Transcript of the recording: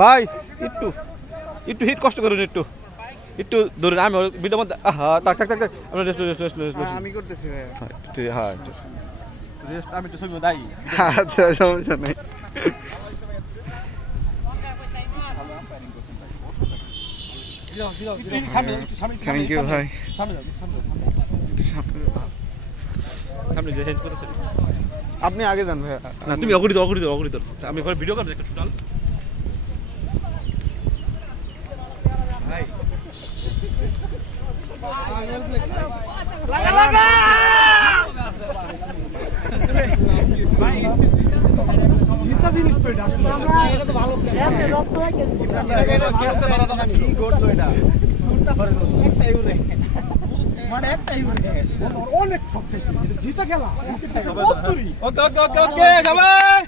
ভাই একটু একটু হিট কষ্ট করুন, একটু একটু ধরুন। আমি ভিডিওর মধ্যে থাক থাক থাক আমি রেস্ট রেস্ট রেস্ট রেস্ট আমি করতেছি ভাই। হ্যাঁ রেস্ট আমি একটু ছবি দাই। আচ্ছা সমস্যা নাই। থ্যাংক ইউ ভাই। সামনে যে হেল্প করেছেন আপনি আগে যান ভাই। না তুমি অগরিত অগরিত অগরিত আমি ঘরে ভিডিও করব একটা টোটাল। লাগা লাগা ভাই জিতা জিনিস তো এটা আসলে আমরা এটা তো ভালো প্লেয়ার আছে রক্ত হয়ে কি করলো এটা একটাই উড়ে মানে একটাই উড়ে অনেক শক্তিশালী এটা জিতা খেলা ওকে ওকে ওকে ওকে সবাই